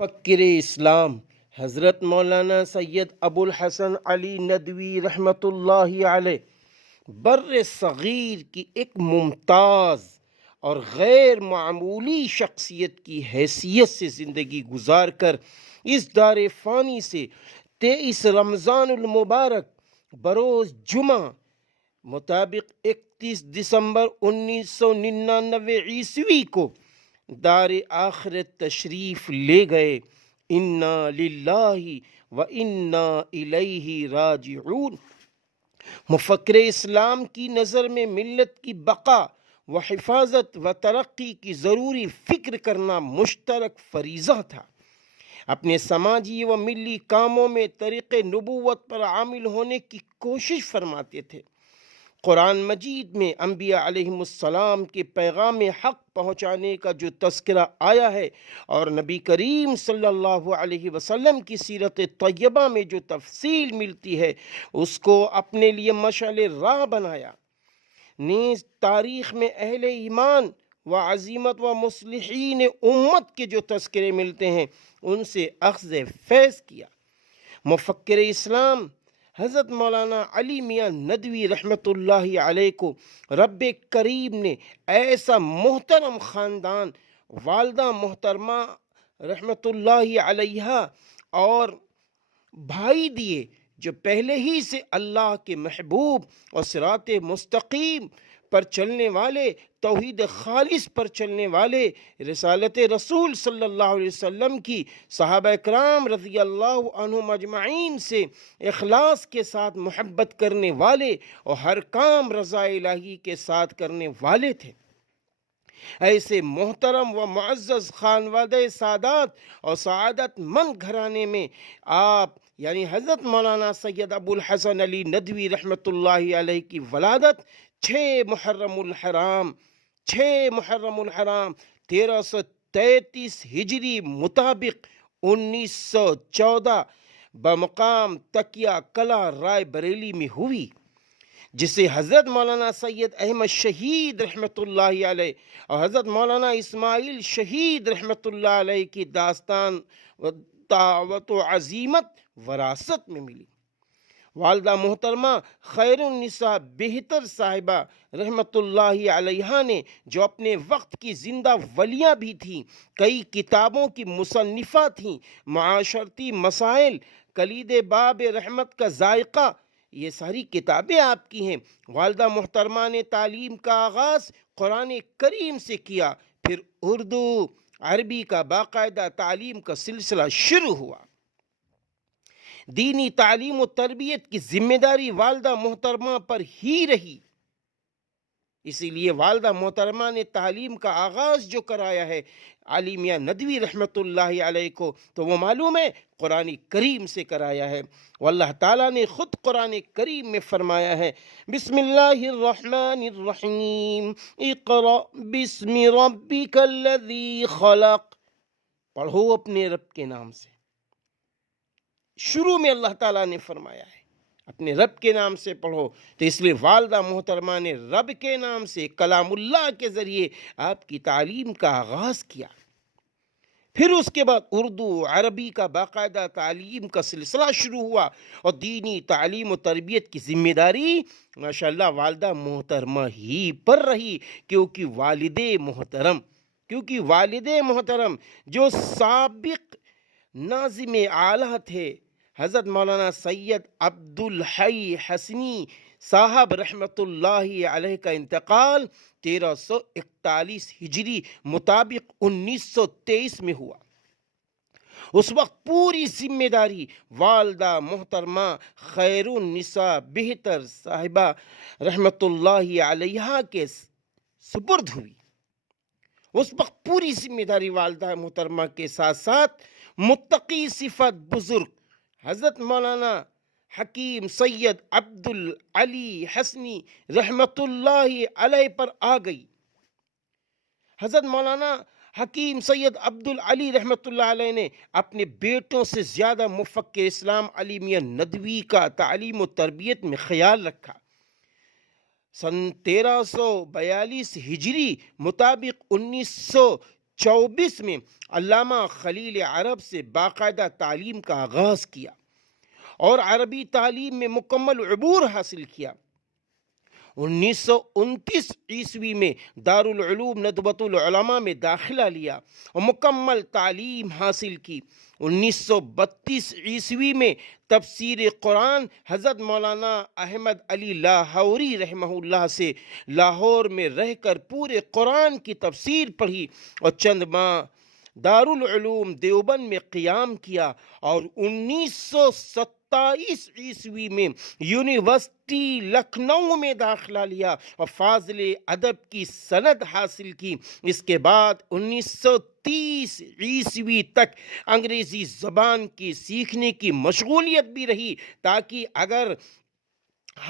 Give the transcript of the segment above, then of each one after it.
فکر اسلام حضرت مولانا سید ابو الحسن علی ندوی رحمۃ اللہ علیہ بر صغیر کی ایک ممتاز اور غیر معمولی شخصیت کی حیثیت سے زندگی گزار کر اس دار فانی سے 23 رمضان المبارک بروز جمعہ مطابق 31 دسمبر 1999 عیسوی کو دار آخرت تشریف لے گئے۔ انا للہ و انا الیہ راجعون۔ مفکر اسلام کی نظر میں ملت کی بقا و حفاظت و ترقی کی ضروری فکر کرنا مشترک فریضہ تھا۔ اپنے سماجی و ملی کاموں میں طریق نبوت پر عامل ہونے کی کوشش فرماتے تھے۔ قرآن مجید میں انبیاء علیہم السلام کے پیغام حق پہنچانے کا جو تذکرہ آیا ہے اور نبی کریم صلی اللہ علیہ وسلم کی سیرت طیبہ میں جو تفصیل ملتی ہے اس کو اپنے لیے مشعل راہ بنایا۔ نیز تاریخ میں اہل ایمان و عظیمت و مصلحین امت کے جو تذکرے ملتے ہیں ان سے اخذ فیض کیا۔ مفکر اسلام حضرت مولانا علی میاں ندوی رحمۃ اللہ علیہ کو رب کریم نے ایسا محترم خاندان، والدہ محترمہ رحمۃ اللہ علیہ اور بھائی دیے جو پہلے ہی سے اللہ کے محبوب اور صراط مستقیم پر چلنے والے، توحید خالص پر چلنے والے، رسالت رسول صلی اللہ علیہ وسلم کی صحابہ کرام رضی اللہ عنہم اجمعین سے اخلاص کے ساتھ محبت کرنے والے اور ہر کام رضا الہی کے ساتھ کرنے والے تھے۔ ایسے محترم و معزز خانوادہ سادات اور سعادت مند گھرانے میں آپ یعنی حضرت مولانا سید ابو الحسن علی ندوی رحمۃ اللہ علیہ کی ولادت 6 محرم الحرام 1333 ہجری مطابق 1914 بمقام تکیہ کلا رائے بریلی میں ہوئی، جسے حضرت مولانا سید احمد شہید رحمۃ اللہ علیہ اور حضرت مولانا اسماعیل شہید رحمۃ اللہ علیہ کی داستان و دعوت و عظیمت وراثت میں ملی۔ والدہ محترمہ خیر النساء بہتر صاحبہ رحمۃ اللہ علیہ نے جو اپنے وقت کی زندہ ولیاں بھی تھیں، کئی کتابوں کی مصنفہ تھیں، معاشرتی مسائل، کلید باب رحمت کا ذائقہ، یہ ساری کتابیں آپ کی ہیں۔ والدہ محترمہ نے تعلیم کا آغاز قرآن کریم سے کیا، پھر اردو عربی کا باقاعدہ تعلیم کا سلسلہ شروع ہوا۔ دینی تعلیم و تربیت کی ذمہ داری والدہ محترمہ پر ہی رہی، اسی لیے والدہ محترمہ نے تعلیم کا آغاز جو کرایا ہے علی میاں ندوی رحمۃ اللہ علیہ کو، تو وہ معلوم ہے قرآن کریم سے کرایا ہے۔ واللہ تعالیٰ نے خود قرآن کریم میں فرمایا ہے، بسم اللہ الرحمن الرحیم، اقرأ بسم ربک الذی خلق، پڑھو اپنے رب کے نام سے۔ شروع میں اللہ تعالیٰ نے فرمایا ہے اپنے رب کے نام سے پڑھو، تو اس لیے والدہ محترمہ نے رب کے نام سے کلام اللہ کے ذریعے آپ کی تعلیم کا آغاز کیا۔ پھر اس کے بعد اردو عربی کا باقاعدہ تعلیم کا سلسلہ شروع ہوا اور دینی تعلیم و تربیت کی ذمہ داری ماشاءاللہ والدہ محترمہ ہی پر رہی، کیونکہ والد محترم جو سابق ناظم اعلیٰ تھے حضرت مولانا سید عبد الحی حسنی صاحب رحمۃ اللہ علیہ کا انتقال 1341 ہجری مطابق 1923 میں ہوا۔ اس وقت پوری ذمہ داری والدہ محترمہ خیر النساء بہتر صاحبہ رحمۃ اللہ علیہ کے سپرد ہوئی۔ اس وقت پوری ذمہ داری والدہ محترمہ کے ساتھ ساتھ متقی صفت بزرگ حضرت مولانا حکیم سید عبد العلی حسنی رحمۃ اللہ علیہ پر آ گئی۔ حضرت مولانا حکیم سید عبد العلی رحمۃ اللہ علیہ نے اپنے بیٹوں سے زیادہ مفکر اسلام علی میاں ندوی کا تعلیم و تربیت میں خیال رکھا۔ سن 1342 ہجری مطابق 1900 1924 میں علامہ خلیل عرب سے باقاعدہ تعلیم کا آغاز کیا اور عربی تعلیم میں مکمل عبور حاصل کیا۔ 1929 عیسوی میں دارالعلوم ندوۃ العلماء میں داخلہ لیا اور مکمل تعلیم حاصل کی۔ 1932 عیسوی میں تفسیر قرآن حضرت مولانا احمد علی لاہوری رحمہ اللہ سے لاہور میں رہ کر پورے قرآن کی تفسیر پڑھی اور چند ماہ دارالعلوم دیوبند میں قیام کیا، اور 1927 عیسوی میں یونیورسٹی لکھنؤ میں داخلہ لیا اور فاضل ادب کی سند حاصل کی۔ اس کے بعد 1930 عیسوی تک انگریزی زبان کی سیکھنے کی مشغولیت بھی رہی، تاکہ اگر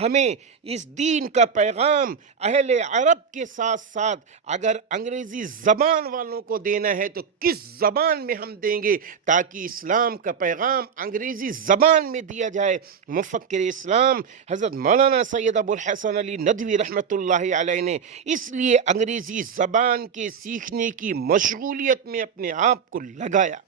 ہمیں اس دین کا پیغام اہل عرب کے ساتھ ساتھ اگر انگریزی زبان والوں کو دینا ہے تو کس زبان میں ہم دیں گے، تاکہ اسلام کا پیغام انگریزی زبان میں دیا جائے۔ مفکر اسلام حضرت مولانا سید ابو الحسن علی ندوی رحمۃ اللہ علیہ نے اس لیے انگریزی زبان کے سیکھنے کی مشغولیت میں اپنے آپ کو لگایا۔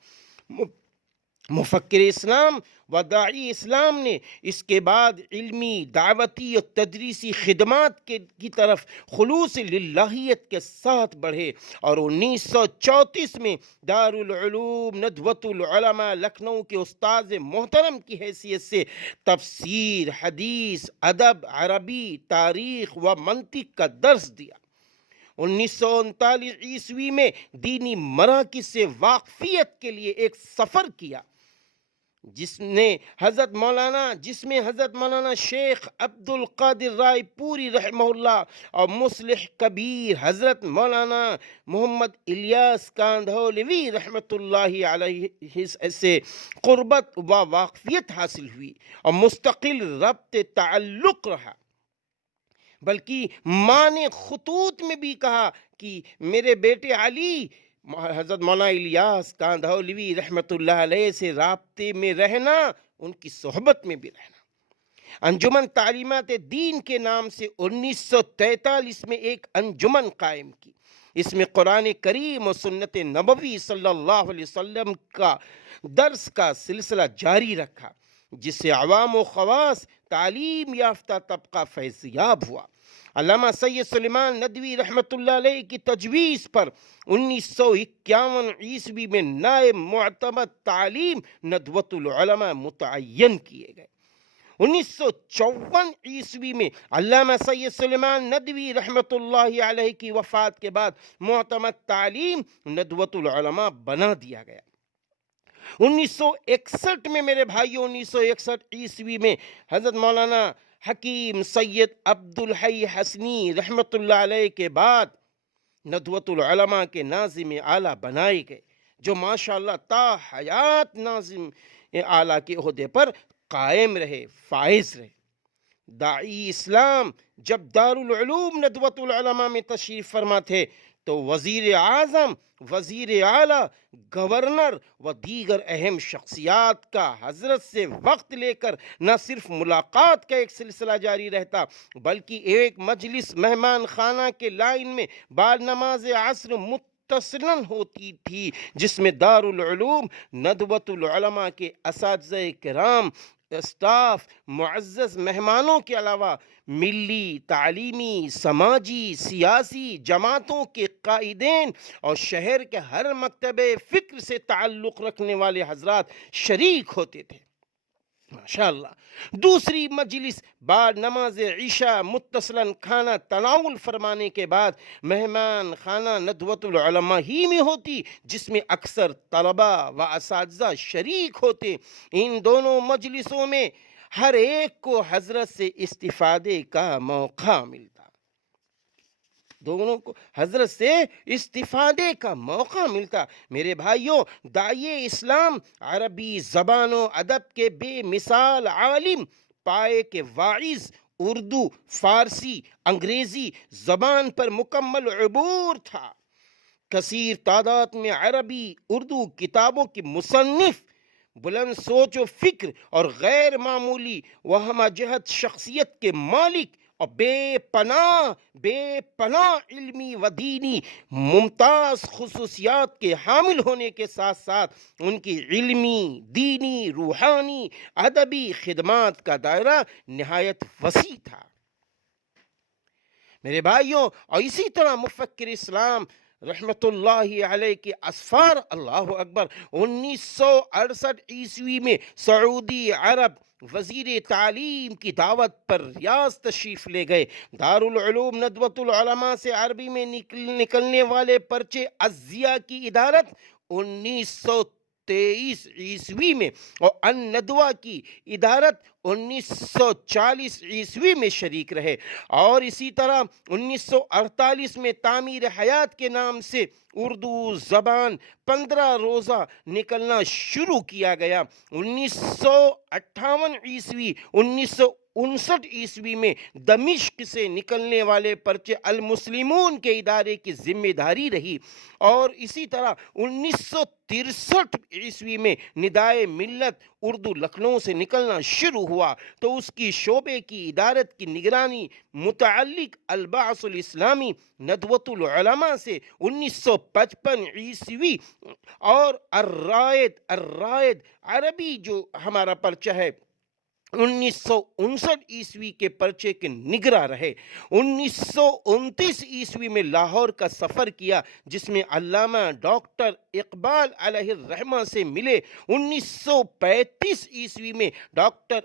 مفکر اسلام و داعی اسلام نے اس کے بعد علمی، دعوتی اور تدریسی خدمات کی طرف خلوص للہیت کے ساتھ بڑھے، اور 1934 میں دارالعلوم ندوۃ العلماء لکھنؤ کے استاذ محترم کی حیثیت سے تفسیر، حدیث، ادب، عربی، تاریخ و منطق کا درس دیا۔ 1939 عیسوی میں دینی مراکز سے واقفیت کے لیے ایک سفر کیا، جس میں حضرت مولانا شیخ عبد القادر رائے پوری رحمہ اللہ اور مصلح کبیر حضرت مولانا محمد الیاس کاندھولوی رحمۃ اللہ علیہ سے قربت و واقفیت حاصل ہوئی اور مستقل ربط تعلق رہا۔ بلکہ ماں نے خطوط میں بھی کہا کہ میرے بیٹے علی، حضرت مولانا الیاس کاندھولوی رحمۃ اللہ علیہ سے رابطے میں رہنا، ان کی صحبت میں بھی رہنا۔ انجمن تعلیمات دین کے نام سے 1943 میں ایک انجمن قائم کی۔ اس میں قرآن کریم اور سنت نبوی صلی اللہ علیہ وسلم کا درس کا سلسلہ جاری رکھا، جس سے عوام و خواص تعلیم یافتہ طبقہ فیضیاب ہوا۔ علامہ سید سلیمان ندوی رحمۃ اللہ علیہ کی تجویز پر 1951 عیسوی میں نائب معتمد تعلیم ندوۃ العلماء متعین کیے گئے۔ 1954 عیسوی میں علامہ سید سلیمان ندوی رحمۃ اللہ علیہ کی وفات کے بعد معتمد تعلیم ندوۃ العلماء بنا دیا گیا۔ 1961 میں میرے بھائیوں 1961 عیسوی میں حضرت مولانا حکیم سید عبد الحی حسنی رحمۃ اللہ علیہ کے بعد ندوۃ العلماء کے ناظم اعلیٰ بنائے گئے، جو ماشاءاللہ تا حیات ناظم اعلیٰ کے عہدے پر قائم رہے، فائز رہے۔ داعی اسلام جب دارالعلوم ندوۃ العلماء میں تشریف فرما تھے تو وزیر اعظم، وزیر اعلیٰ، گورنر و دیگر اہم شخصیات کا حضرت سے وقت لے کر نہ صرف ملاقات کا ایک سلسلہ جاری رہتا، بلکہ ایک مجلس مہمان خانہ کے لائن میں بعد نماز عصر متصلاً ہوتی تھی، جس میں دارالعلوم ندوۃ العلماء کے اساتذہ کرام، اسٹاف، معزز مہمانوں کے علاوہ ملی، تعلیمی، سماجی، سیاسی جماعتوں کے قائدین اور شہر کے ہر مکتب فکر سے تعلق رکھنے والے حضرات شریک ہوتے تھے۔ ماشاءاللہ دوسری مجلس بعد نماز عشاء متصلاً کھانا تناول فرمانے کے بعد مہمان خانہ ندوۃ العلماء ہی میں ہوتی، جس میں اکثر طلباء و اساتذہ شریک ہوتے۔ ان دونوں مجلسوں میں ہر ایک کو حضرت سے استفادے کا موقع ملتا، دونوں کو حضرت سے استفادے کا موقع ملتا۔ میرے بھائیوں، داعی اسلام عربی زبان و ادب کے بے مثال عالم، پائے کے واعظ، اردو، فارسی، انگریزی زبان پر مکمل عبور تھا۔ کثیر تعداد میں عربی، اردو کتابوں کی مصنف، بلند سوچ و فکر اور غیر معمولی و ہمہ جہت شخصیت کے مالک اور بے پناہ علمی و دینی ممتاز خصوصیات کے حامل ہونے کے ساتھ ساتھ ان کی علمی، دینی، روحانی، ادبی خدمات کا دائرہ نہایت وسیع تھا میرے بھائیوں۔ اور اسی طرح مفکر اسلام رحمت اللہ علیہ کے اسفار، اللہ اکبر، 1968 میں سعودی عرب وزیر تعلیم کی دعوت پر ریاض تشریف لے گئے۔ دارالعلوم ندوۃ العلماء سے عربی میں نکلنے والے پرچے ازیاء کی ادارت 1923 عیسوی میں اور الندوہ کی ادارت 1940 عیسوی میں شریک رہے، اور اسی طرح 1948 میں تعمیر حیات کے نام سے اردو زبان 15 روزہ نکلنا شروع کیا گیا۔ 1958 عیسوی 1959 عیسوی میں دمشق سے نکلنے والے پرچے المسلمون کے ادارے کی ذمہ داری رہی، اور اسی طرح 1963 عیسوی میں ندائے ملت اردو لکھنؤ سے نکلنا شروع ہوا، تو اس کی شعبے کی ادارت کی نگرانی متعلق البعث الاسلامی ندوۃ العلماء سے 1955 عیسوی، اور الرائد عربی جو ہمارا پرچہ ہے 1959 عیسوی کے پرچے کے نگراں رہے۔ 1929 عیسوی میں لاہور کا سفر کیا، جس میں علامہ ڈاکٹر اقبال علیہ الرحمہ سے ملے۔ 1935 عیسوی میں ڈاکٹر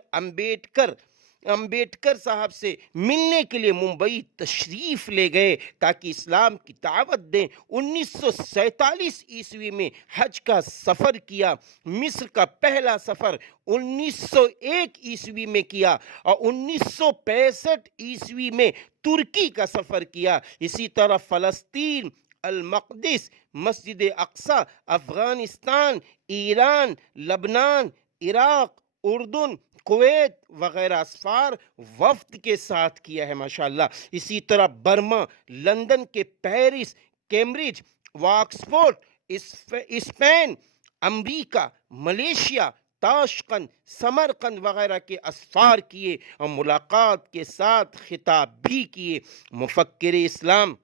امبیڈکر صاحب سے ملنے کے لیے ممبئی تشریف لے گئے تاکہ اسلام کی دعوت دیں۔ 1947 عیسوی میں حج کا سفر کیا۔ مصر کا پہلا سفر 1901 عیسوی میں کیا، اور 1965 عیسوی میں ترکی کا سفر کیا۔ اسی طرح فلسطین، المقدس، مسجد اقصی، افغانستان، ایران، لبنان، عراق، اردن، کویت وغیرہ اسفار وفد کے ساتھ کیا ہے ماشاءاللہ۔ اسی طرح برما، لندن کے پیرس، کیمبرج، واکسفورڈ، اسپین، امریکہ، ملیشیا، تاشقند، سمرقند وغیرہ کے اسفار کیے، اور ملاقات کے ساتھ خطاب بھی کیے۔ مفکر اسلام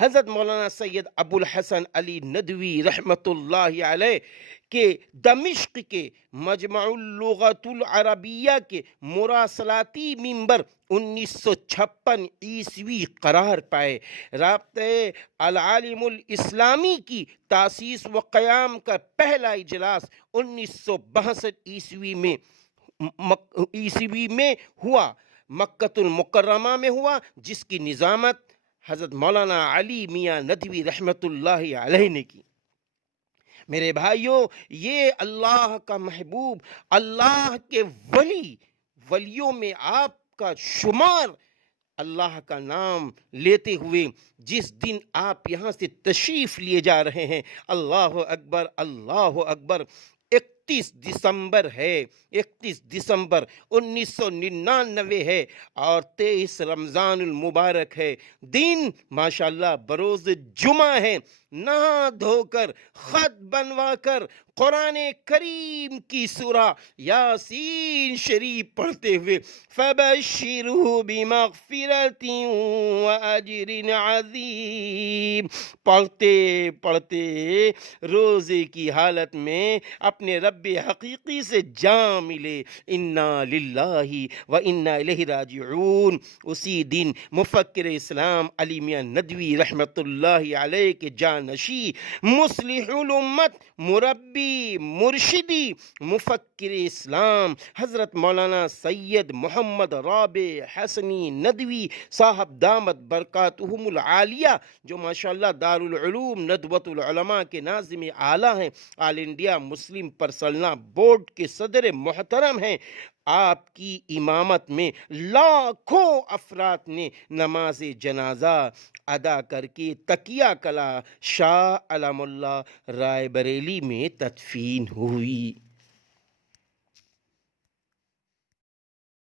حضرت مولانا سید ابو الحسن علی ندوی رحمت اللہ علیہ کے دمشق کے مجمع اللغت العربیہ کے مراسلاتی ممبر 1956 عیسوی قرار پائے۔ رابطۂ العالم الاسلامی کی تاسیس و قیام کا پہلا اجلاس 1962 عیسوی میں ہوا، مکۃ المکرمہ میں ہوا، جس کی نظامت حضرت مولانا علی میاں ندوی رحمت اللہ علیہ نے کی۔ میرے بھائیوں، یہ اللہ کا محبوب، اللہ کے ولیوں میں آپ کا شمار، اللہ کا نام لیتے ہوئے جس دن آپ یہاں سے تشریف لیے جا رہے ہیں، اللہ اکبر، اللہ اکبر، 31 دسمبر ہے، 31 دسمبر 1999 ہے، اور 23 رمضان المبارک ہے۔ دن ماشاءاللہ بروز جمعہ ہے۔ نہا دھو کر، خط بنوا کر، قرآن کریم کی سورہ یاسین شریف پڑھتے ہوئے فَبَشِّرْهُ بِمَغْفِرَةٍ وَأَجْرٍ عَظِيمٍ پڑھتے پڑھتے روزے کی حالت میں اپنے رب حقیقی سے جا ملے۔ انا للہ و انا الیہ راجعون۔ اسی دن مفکر اسلام علی میاں ندوی رحمت اللہ علیہ کے جانشی، مصلح الامت، مربی، مرشدی، مفکر اسلام حضرت مولانا سید محمد رابع حسنی ندوی صاحب دامت برکاتہم العالیہ، جو ماشاءاللہ دارالعلوم ندوۃ العلماء کے ناظم اعلیٰ ہیں، آل انڈیا مسلم پرسنل بورڈ کے صدر محترم ہیں، آپ کی امامت میں لاکھوں افراد نے نماز جنازہ ادا کر کے تکیہ کلا شاہ علم اللہ رائے بریلی میں تدفین ہوئی۔